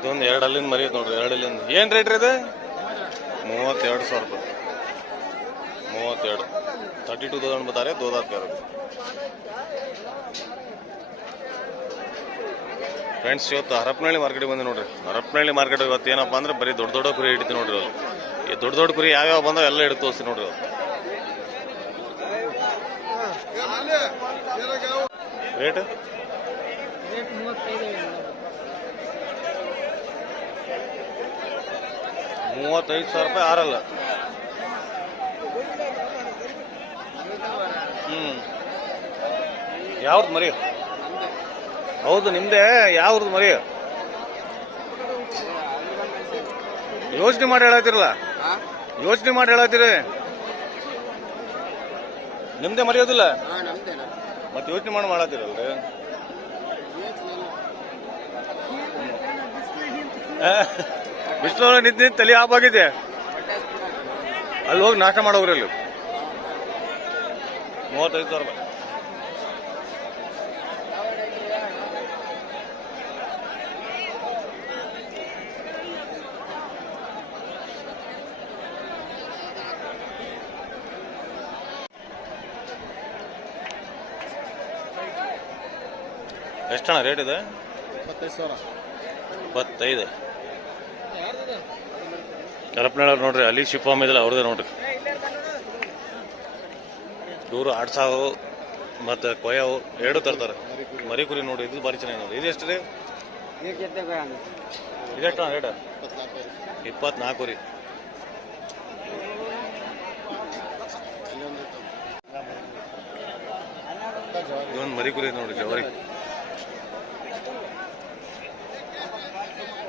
ಇದೊಂದು ಎರಡು ಅಲ್ಲಿಂದ ಮರಿ ನೋಡ್ರಿ, ಎರಡು ಅಲ್ಲಿಂದ ಏನು ರೇಟ್ ರೀ ಇದು? ಮೂವತ್ತೆರಡು ಸಾವಿರ ರೂಪಾಯಿ. ಮೂವತ್ತೆರಡು. ತರ್ಟಿ ಟೂ ತೌಸಂಡ್ ಬತ್ತಾರೆ ದೋ ದಾತ್ ಪ್ಯಾರ ಫ್ರೆಂಡ್ಸ್ ಇವತ್ತು ಹರಪನಹಳ್ಳಿ ಮಾರ್ಕೆಟಿಗೆ ಬಂದೆ ನೋಡ್ರಿ. ಹರಪನಹಳ್ಳಿ ಮಾರ್ಕೆಟ್ ಇವತ್ತು ಏನಪ್ಪ ಅಂದ್ರೆ ಬರೀ ದೊಡ್ಡ ದೊಡ್ಡ ಕುರಿ ಹಿಡಿತೀವಿ ನೋಡ್ರಿ ಅವರು ಈ ದೊಡ್ಡ ದೊಡ್ಡ ಕುರಿ ಯಾವ್ಯಾವ ಬಂದಾವ ಎಲ್ಲ ಹಿಡಿದು ತೋರಿಸಿ ನೋಡ್ರಿ ಅವರು ರೇಟ್ ಮೂವತ್ತೈದು ಸಾವಿರ ರೂಪಾಯಿ ಆರಲ್ಲ. ಹ್ಮ್. ಯಾವ್ದು ಮರಿ? ಹೌದು ನಿಮ್ದೇ. ಯಾವ್ದು ಮರಿ? ಯೋಚನೆ ಮಾಡಿ ಹೇಳತ್ತಿರಲ್ಲ ಯೋಚನೆ ಮಾಡಿ ಹೇಳತ್ತೀರಿ ನಿಮ್ದೇ ಮರೆಯೋದಿಲ್ಲ ಹಾಂ ಮತ್ತೆ ಯೋಚನೆ ಮಾಡಿ ಮಾಡತ್ತೀರಲ್ರಿ ಬಿಸಿಲು ನಿಂತು ನಿಂತು ತಲೆ ಆಗಿದೆ. ಅಲ್ಲಿ ಹೋಗಿ ನಾಶ ಮಾಡೋಗ್ರಿ ಅಲ್ಲಿ ಮೂವತ್ತೈದು ಸಾವಿರ ರೂಪಾಯಿ. ಎಷ್ಟಣ್ಣ ರೇಟ್ ಇದೆ? ಇಪ್ಪತ್ತೈದು ಸಾವಿರ. ಇಪ್ಪತ್ತೈದು. ಕರಪ್ನಾಳ ನೋಡ್ರಿ ಅಲ್ಲಿ ಶಿಫಾಮ್ ಇದಲ್ಲ ಅವ್ರದೇ ನೋಡ್ರಿ. ಇವರು ಆಡ್ಸಾವು ಮತ್ತು ಕೊಯ್ಯವು ಎರಡು ತರ್ತಾರೆ. ಮರಿ ಕುರಿ ನೋಡಿ, ಇದು ಭಾರಿ ಚೆನ್ನಾಗಿ ನೋಡಿ ಇದು ಎಷ್ಟು ರೀ? ಇದೆಷ್ಟು ರೇಟ್? ಇಪ್ಪತ್ನಾಲ್ಕು ರೀ. ಇದೊಂದು ಮರಿ ಕುರಿ ನೋಡಿ ಜವರಿ.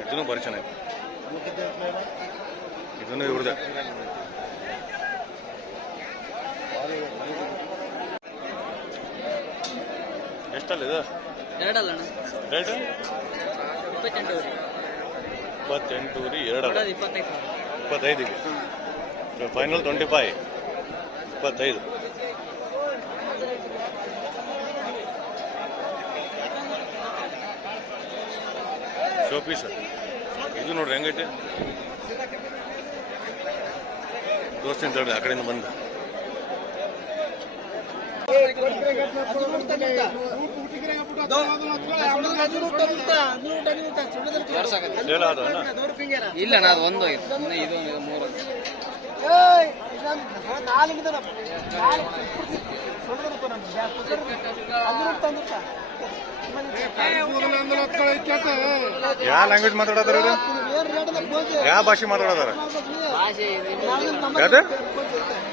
ಇದನ್ನು ಭಾರಿ ಚೆನ್ನಾಗಿ ಇದನ್ನು ಇವ್ರದೇ. ಎಷ್ಟಲ್ಲ ಇದು? ಎರಡಲ್ಲ ರೇಟ್ ಇಪ್ಪತ್ತೆಂಟು ರೀ ಎರಡಲ್ಲ. ಇಪ್ಪತ್ತೈದಿಗೆ. ಫೈನಲ್ ಟ್ವೆಂಟಿ ಫೈವ್ ಇಪ್ಪತ್ತೈದು. ಶೋ ಪೀಸ್ ಇದು ನೋಡ್ರಿ ಹೆಂಗೈತೆ? ದೋಸ್ತಿ ಅಂತ ಹೇಳಿದೆ ಆ ಕಡೆಯಿಂದ ಬಂದ. ಇಲ್ಲ ನಾ ಅದು ಒಂದು ಇದು ಮೂರು ಯಾವ ಲ್ಯಾಂಗ್ವೇಜ್ ಮಾತಾಡೋದ್ರು ಯಾವ ಭಾಷೆ ಮಾತಾಡೋದಾರ? ಭಾಷೆ ಯಾವ್ದು?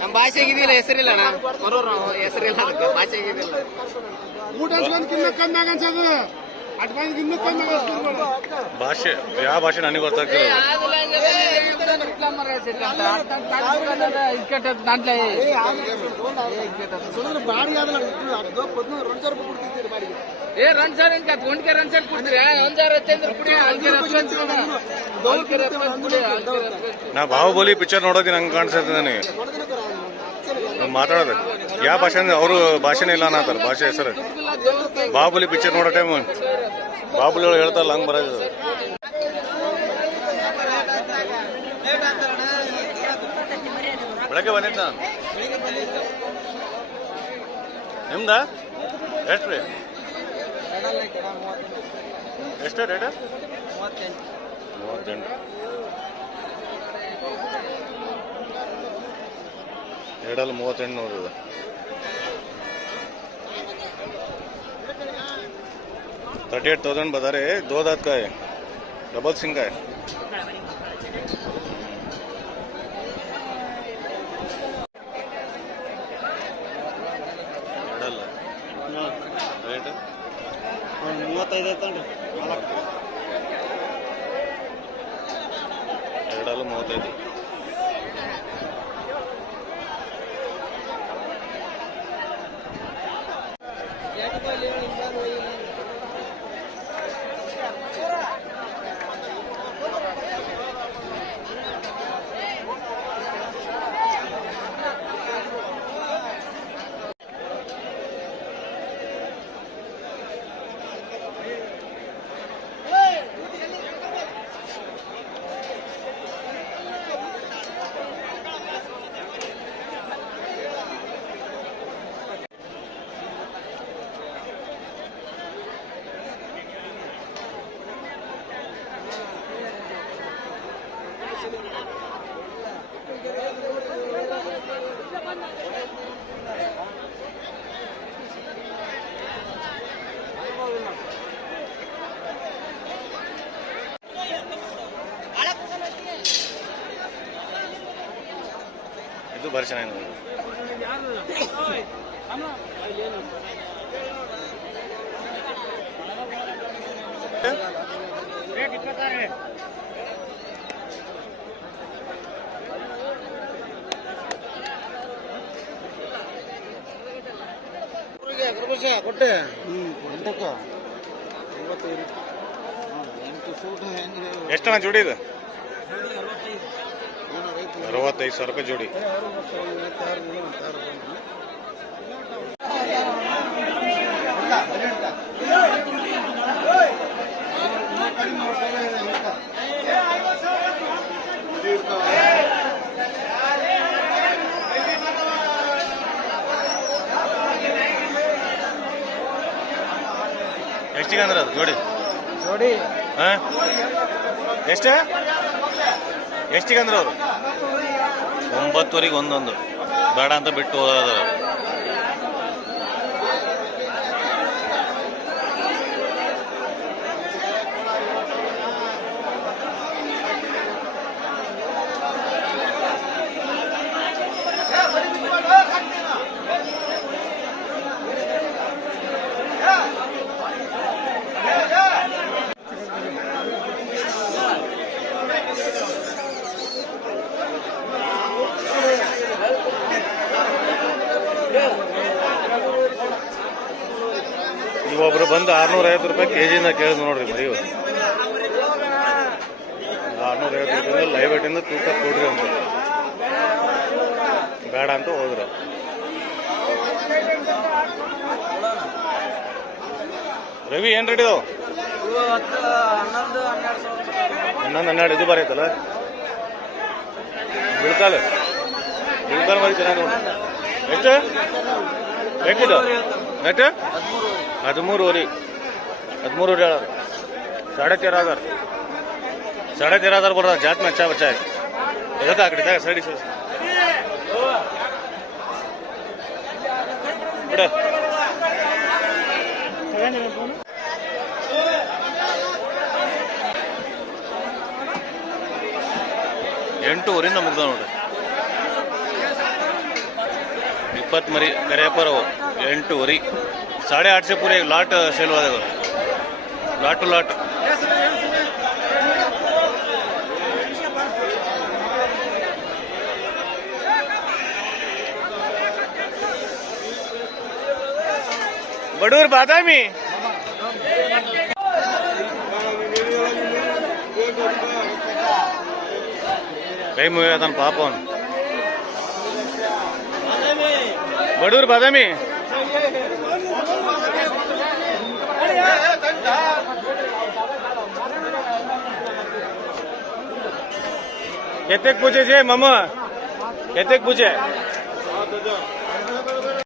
ನಮ್ಮ ಭಾಷೆಗೆ ಇದಿಲ್ಲ ಹೆಸರಿಲ್ಲ ಅಣ್ಣ. ಬರೋರು ನಾವು ಹೆಸರಿಲ್ಲ ಅದಕ್ಕೆ ಭಾಷೆಗೆ ಇದಿಲ್ಲ ಊಟ ಕಿನ್ನ ಕಮ್ಮಿ ಆಗನ್ಸದು ಅಡ್ವಾನ್ಸ್ ಇನ್ನೂ ಕಮ್ಮಿ ಆಗಸ್ಕೊಡ್ಬೇಡ ಭಾಷೆ ಯಾವ ಭಾಷೆ ನನಗೆ ಗೊತ್ತಾಗ್ತಿಲ್ಲ. ಏ ರನ್ ಸರ್ ಅಂತ ಒಂದ್ಕೆ ರನ್ ಸರ್ ಹತ್ತಂದ್ರೆ ಕುಡಿ ನಾ ಬಾಹುಬಲಿ ಪಿಕ್ಚರ್ ನೋಡೋದಿನ ಹಂಗೆ ಕಾಣಿಸ್ತದೆ ನನಗೆ. ಮಾತಾಡೋದು. ಯಾವ ಭಾಷೆ ಅಂದ್ರೆ ಅವರು ಭಾಷೆನೇ ಇಲ್ಲ ಅನ್ನತಾರ ಭಾಷೆ ಹೆಸರು. ಬಾಹುಬಲಿ ಪಿಕ್ಚರ್ ನೋಡೋ ಟೈಮ್ ಬಾಹುಬಲಿ ಒಳಗೆ ಹೇಳ್ತಾರಲ್ಲ ಹಂಗೆ ಬರೋದು ಬೆಳಗ್ಗೆ ಬಂದಿದ್ದ ನಿಮ್ದ? ಎಷ್ಟು ರೀ ಎಷ್ಟು ರೇಟ್ ಮೂವತ್ತೆಂಟು ಎರಡಲ್ಲಿ ಮೂವತ್ತೆಂಟು ನೋಡಿದ थर्टी एट थाउजेंड बता रहे हैं, दो दांत का है डबल सिंग का है ಮೂವತ್ತೈದು ಐತನ್ರಿ ಎರಡಲ್ಲೂ ಮೂವತ್ತೈದು. ಬಾರಿ ಚೆನ್ನಾಗಿದೆ ಕೊಟ್ಟೆ. ಹ್ಮ್ ಕೊಡ್ಬೇಕ ಒಂಬತ್ತುವರೆ ಎಂಟು ಹೆಂಗೆ ಎಷ್ಟಣ್ಣ ಜೋಡಿ ಇದು? ಅರವತ್ತೈದು ಸಾವಿರ ರೂಪಾಯಿ ಜೋಡಿ. ಎಷ್ಟಿಗೆ ಅಂದ್ರೆ ಅದು ಜೋಡಿ? ಜೋಡಿ. ಹಾಂ? ಎಷ್ಟು? ಎಷ್ಟಿಗೆ ಅಂದ್ರೆ ಅವರು ಒಂಬತ್ತುವರೆಗೆ ಒಂದೊಂದು. ಬೇಡ ಅಂತ ಬಿಟ್ಟು ಹೋದ ಬಂದು ಆರ್ನೂರ ಐವತ್ತು ರೂಪಾಯಿ ಕೆ ಜಿಯಿಂದ ಕೇಳಿದ್ ನೋಡ್ರಿ ಮರಿ ಆರ್ನೂರ ಐವತ್ತು ರೂಪಾಯಿ ಲೈವ್ ತೂಕ ಕೊಡ್ರಿ ಅಂತ. ಬೇಡ ಅಂತ ಹೋದ್ರು. ರವಿ, ಏನ್ ಇದಾವ? ಹನ್ನೊಂದು, ಹನ್ನೆರಡು, ಇದು ಬರೈತಲ್ಲ ಬಿಳ್ಕಾಲ. ಬಿಳ್ಕಾಲ ಮರಿ ಚೆನ್ನಾಗಿ ಎಷ್ಟು? ಬೇಕಿದ್ದು ಎಷ್ಟು ಹದಿಮೂರುವರೆ ಹದಿಮೂರುವರೆ ಹೇಳೋದು ಸಾಡೆ ತೇರ ಹಜಾರ್ ಸಾಡೆ ತೇರ ಹಜಾರ್ ಬರೋದ ಜಾತ್ ಮಚ್ಚ ಬಚ್ಚ ಎದಕ್ಕೆ ಆ ಕಡೆ? ತಗ ಸೈಡಿ ಸರ್ ಬಿಡ. ಎಂಟೂವರಿಂದ ಮುಗ್ದ ನೋಡ್ರಿ. ಇಪ್ಪತ್ತು ಮರಿ ಕರಿಯಪ್ಪರವು. ಎಂಟು ವರಿ ಸಾಡೆ ಆಟ್ಸೆ ಪೂರೆ ಲಾಟ್ ಸೇಲ್ ಆದಾಗ ಲಾಟ್ ಟು ಲಾಟ್ ಬಡೂರ್ ಬಾದಾಮಿ ಕೈ ಮುಗಿಯೋದನ್ ಪಾಪ ಅವನು बडूर बादामी કેતેક પૂછે છે મામા કેતેક પૂછે